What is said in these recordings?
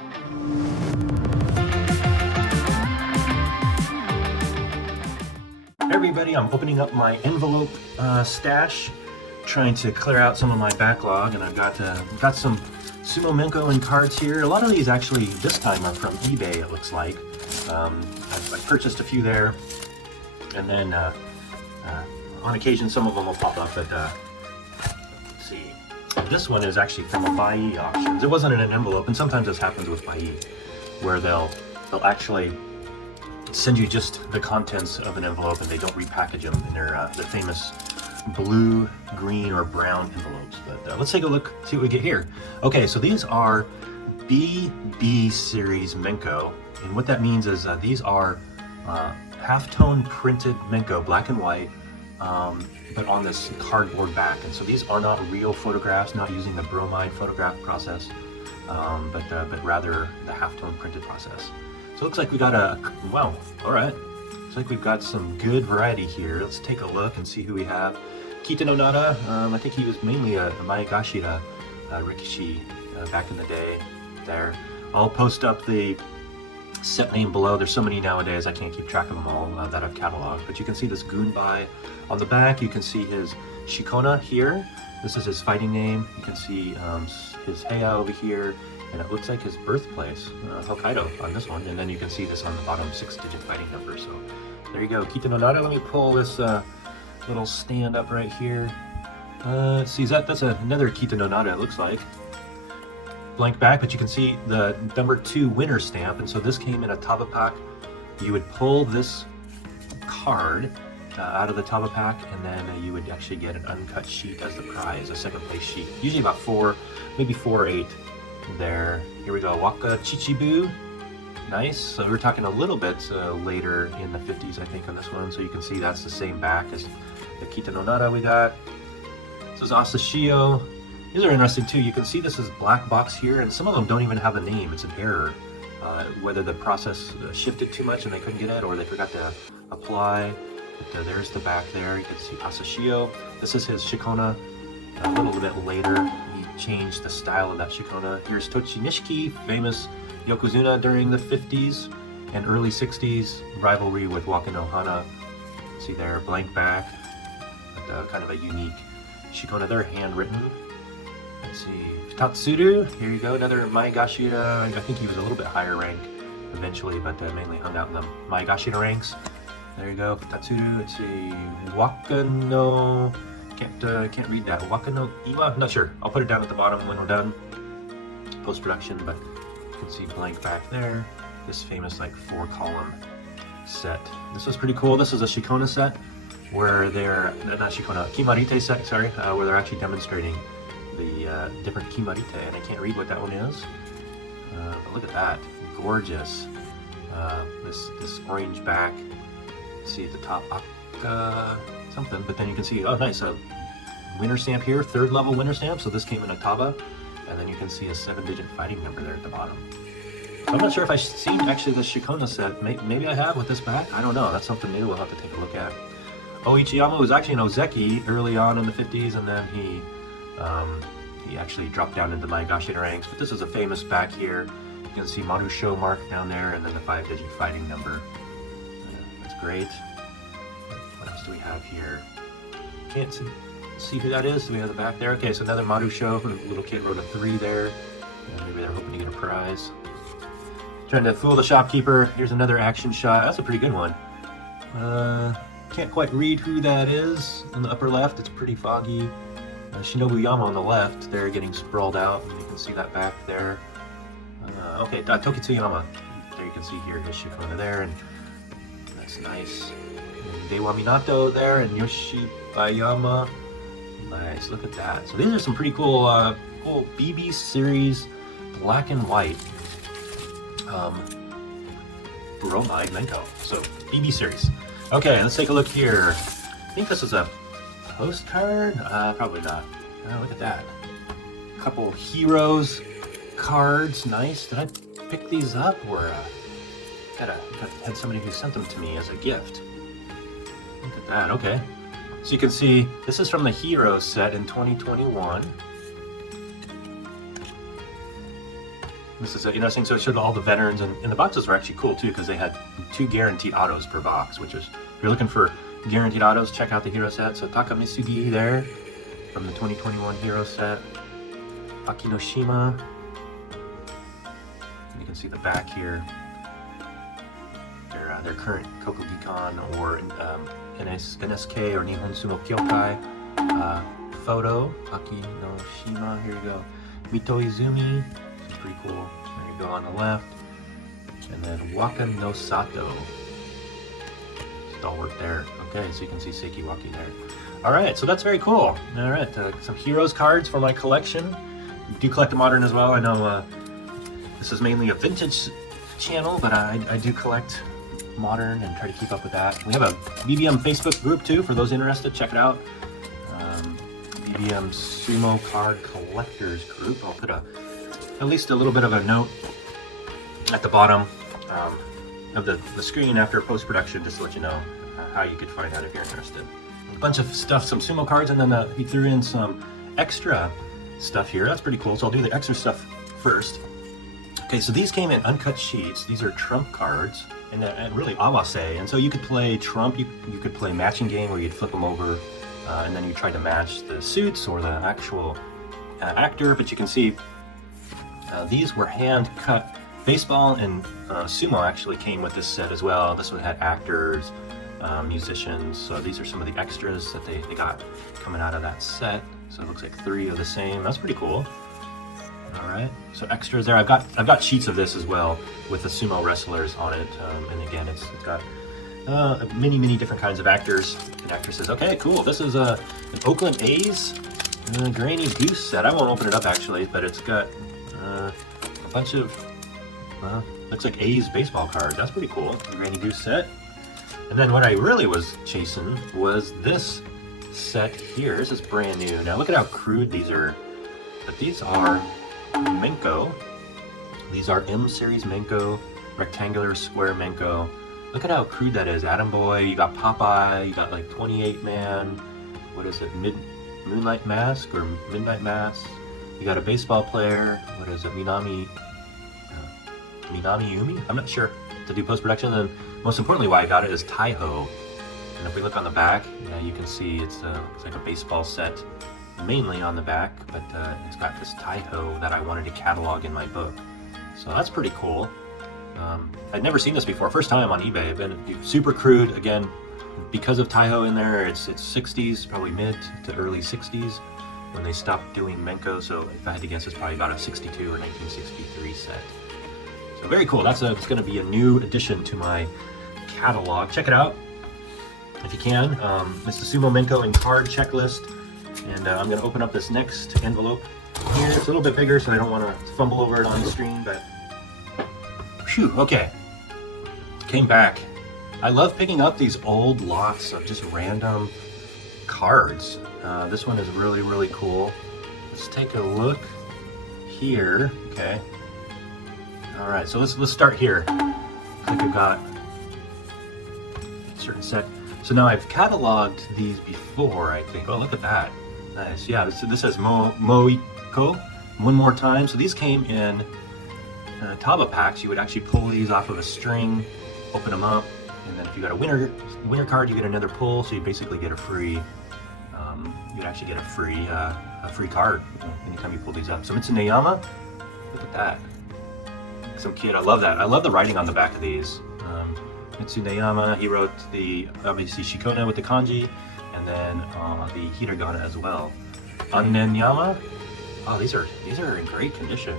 Hey everybody, I'm opening up my envelope stash, trying to clear out some of my backlog, and I've got some Sumo Menko and cards here. A lot of these actually this time are from eBay, it looks like. I purchased a few there, and then on occasion some of them will pop up, but let's see. This one is actually from a Buyee auction. It wasn't in an envelope, and sometimes this happens with Buyee, where they'll actually send you just the contents of an envelope and they don't repackage them in their the famous blue, green, or brown envelopes. But let's take a look, see what we get here. Okay, so these are BB series Menko, and what that means is these are halftone printed Menko, black and white, but on this cardboard back. And so these are not real photographs, not using the bromide photograph process, but rather the halftone printed process. So it looks like we got wow, all right. Looks like we've got some good variety here. Let's take a look and see who we have. Kita no Nara, I think he was mainly a Maegashira Rikishi back in the day there. I'll post up the set name below. There's so many nowadays, I can't keep track of them all that I've cataloged. But you can see this Gunbai on the back. You can see his Shikona here. This is his fighting name. You can see his Heya over here. And it looks like his birthplace, Hokkaido, on this one. And then you can see this on the bottom 6-digit fighting number. So there you go, Kita no Nara. Let me pull this little stand up right here. See, that's another Kita no Nara, it looks like. Blank back, but you can see the number 2 winner stamp. And so this came in a Taba pack. You would pull this card out of the Taba pack, and then you would actually get an uncut sheet as the prize, a second place sheet. Usually about 4, maybe 4 or 8. There, here we go, Waka Chichibu. Nice. So we're talking a little bit later in the 50s, I think, on this one. So you can see that's the same back as the Kita no Nara we got. This is Asashio. These are interesting too. You can see this is black box here, and some of them don't even have a name. It's an error. Whether the process shifted too much and they couldn't get it, or they forgot to apply. But there's the back there. You can see Asashio. This is his Shikona. A little bit later, he changed the style of that Shikona. Here's Tochi Nishiki, famous Yokozuna during the 50s and early 60s, rivalry with Wakano Hana. See there, blank back, but kind of a unique Shikona there, handwritten. Let's see, Tatsuru, here you go, another Maegashira. I think he was a little bit higher rank eventually, but mainly hung out in the Maegashira ranks. There you go, Tatsuru. Let's see, Wakano. Can't read that. Wakano Iwa? Not sure. I'll put it down at the bottom when we're done post-production, but you can see blank back there. This famous like 4-column set. This was pretty cool. This is a Shikona set where they're not Shikona, Kimarite set, sorry, where they're actually demonstrating the different Kimarite, and I can't read what that one is. But look at that. Gorgeous. This orange back. See at the top, something, but then you can see, oh nice, a winner stamp here, 3rd level winner stamp. So this came in a Taba, and then you can see a 7-digit fighting number there at the bottom. So I'm not sure if I've seen actually the Shikona set. Maybe I have with this back, I don't know. That's something maybe we'll have to take a look at. Oh, Ichiyama was actually an Ozeki early on in the 50s, and then he actually dropped down into Maegashira ranks. But this is a famous back here. You can see Marusho mark down there, and then the 5-digit fighting number. That's great. What else do we have here? Can't see who that is. Do we have the back there? Okay, so another Marusho. A little kid wrote a 3 there. And maybe they're hoping to get a prize. Trying to fool the shopkeeper. Here's another action shot. That's a pretty good one. Can't quite read who that is in the upper left. It's pretty foggy. Shinobu Yama on the left. They're getting sprawled out, and you can see that back there. Okay, Tokitsuyama. There you can see here his Shikona there, and that's nice. And Dewa Minato there, and Yoshibayama. Nice, look at that. So these are some pretty cool, cool BB series black and white bromide Menko. So BB series. Okay, let's take a look here. I think this is a postcard. Probably not. Look at that. A couple heroes cards. Nice. Did I pick these up, or had somebody who sent them to me as a gift? Look at that. Okay. So you can see this is from the Heroes set in 2021. This is interesting. So it showed all the veterans, and the boxes were actually cool too because they had 2 guaranteed autos per box, which is, if you're looking for guaranteed autos, check out the hero set. So Takamisugi there from the 2021 hero set. Akinoshima. You can see the back here. Their current Kokugikan or NSK or Nihon Sumo Kyokai photo. Akinoshima. Here you go. Mitoizumi. Which is pretty cool. There you go on the left. And then Waka no Sato. Stalwart there. Okay, so you can see Seikiwaki there. Alright, so that's very cool. Alright, some Heroes cards for my collection. I do collect the modern as well. I know this is mainly a vintage channel, but I do collect modern and try to keep up with that. We have a BBM Facebook group too, for those interested. Check it out. BBM Sumo Card Collectors Group. I'll put at least a little bit of a note at the bottom of the screen after post-production, just to let you know how you could find out if you're interested. A bunch of stuff, some Sumo cards, and then he threw in some extra stuff here. That's pretty cool. So I'll do the extra stuff first. Okay, so these came in uncut sheets. These are trump cards, and really awase. And so you could play trump. You could play matching game where you'd flip them over, and then you try to match the suits or the actual actor. But you can see these were hand cut. Baseball and Sumo actually came with this set as well. This one had actors, musicians. So these are some of the extras that they got coming out of that set. So it looks like 3 of the same. That's pretty cool. All right, so extras there. I've got sheets of this as well with the sumo wrestlers on it, and again, it's got many different kinds of actors and actresses. Okay, cool. This is an Oakland A's Granny Goose set. I won't open it up actually, but it's got a bunch of looks like A's baseball cards. That's pretty cool. Granny Goose set. And then what I really was chasing was this set here. This is brand new. Now look at how crude these are. But these are Menko. These are M series Menko, rectangular square Menko. Look at how crude that is. Atom Boy, you got Popeye, you got like 28 Man, what is it, Moonlight Mask or Midnight Mask. You got a baseball player, what is it, Minami Yumi? I'm not sure, to do post-production. And most importantly why I got it is Taiho. And if we look on the back, yeah, you can see it's like a baseball set mainly on the back, but it's got this Taiho that I wanted to catalog in my book. So that's pretty cool. I'd never seen this before. First time on eBay. Been super crude again because of Taiho in there. It's 60s, probably mid to early 60s when they stopped doing Menko. So if I had to guess, it's probably about a 62 or 1963 set. So very cool. It's going to be a new addition to my catalog. Check it out if you can. It's the Sumo Menko and card checklist, and I'm going to open up this next envelope here. It's a little bit bigger, so I don't want to fumble over it on the screen, but phew, okay. Came back. I love picking up these old lots of just random cards. This one is really cool. Let's take a look here. Okay. All right, so let's start here. Looks like I've got a certain set. So now I've cataloged these before, I think. Oh, look at that. Nice. Yeah, this says Moiko one more time. So these came in Taba packs. You would actually pull these off of a string, open them up, and then if you got a winner card, you get another pull. So you basically get a free. You'd actually get a free card anytime you pull these up. So Mitsuneyama, look at that. Some kid, I love that. I love the writing on the back of these. Mitsuneyama, he wrote the obviously Shikona with the kanji, and then the hiragana as well. Annenyama, oh, these are in great condition.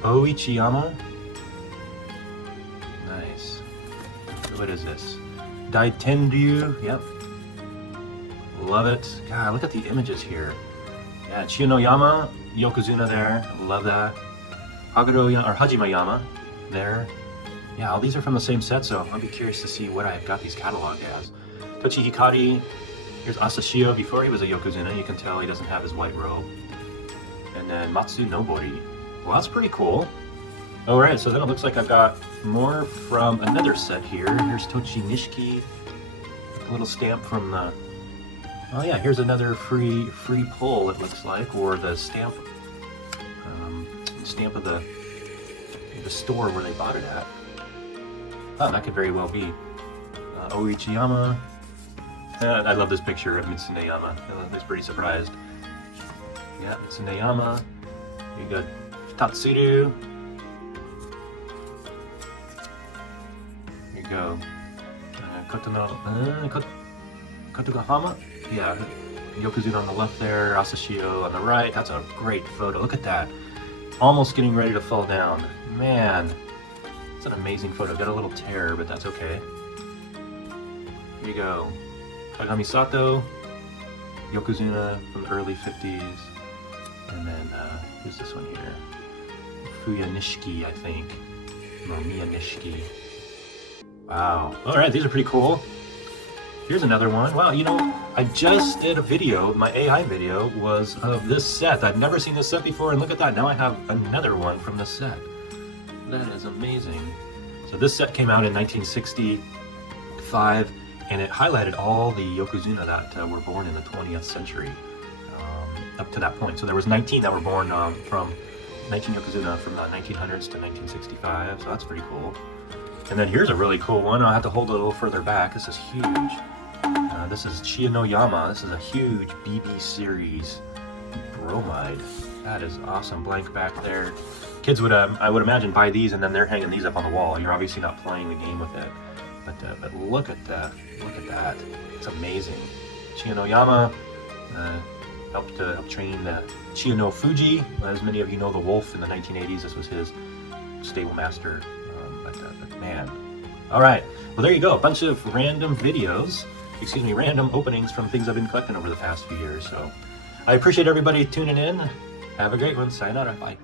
Oichiyama, nice. What is this? Daitenryu, yep. Love it. God, look at the images here. Yeah, Chiyonoyama, Yokozuna there. Love that. Hajime-yama there. Yeah, all these are from the same set, so I'll be curious to see what I've got these cataloged as. Tochi Hikari, here's Asashio. Before he was a Yokozuna, you can tell he doesn't have his white robe. And then Matsu Nobori. Well, that's pretty cool. Alright, so then it looks like I've got more from another set here. Here's Tochi Nishiki. A little stamp from the... Oh yeah, here's another free pull, it looks like, or the stamp of the the store where they bought it at. Oh, that could very well be. Oichiyama. I love this picture of Mitsuneyama. He's pretty surprised. Yeah, Mitsuneyama. You got Tatsuru. Here you go. Kotogahama? Yeah, Yokozuna on the left there, Asashio on the right. That's a great photo. Look at that. Almost getting ready to fall down. Man, it's an amazing photo. Got a little tear, but that's okay. Here you go. Kagami Sato, Yokozuna from the early 50s. And then, who's this one here? Fuya Nishiki, I think. Nomiya Nishiki. Wow. Alright, these are pretty cool. Here's another one. Wow, you know, I just did a video, my AI video was of this set. I've never seen this set before, and look at that. Now I have another one from this set. That is amazing. So this set came out in 1965, and it highlighted all the Yokozuna that were born in the 20th century up to that point. So there was 19 that were born from 19 Yokozuna from the 1900s to 1965, so that's pretty cool. And then here's a really cool one. I'll have to hold it a little further back. This is huge. This is Chiyonoyama. This is a huge BB series bromide. That is awesome. Blank back there. Kids would, I would imagine, buy these and then they're hanging these up on the wall. You're obviously not playing the game with it, but look at that. Look at that. It's amazing. Chiyonoyama helped train the Chiyono Fuji. As many of you know, the wolf in the 1980s. This was his stable master. But man. All right. Well, there you go. A bunch of random videos. Excuse me, random openings from things I've been collecting over the past few years. So I appreciate everybody tuning in. Have a great one. Sayonara. Bye.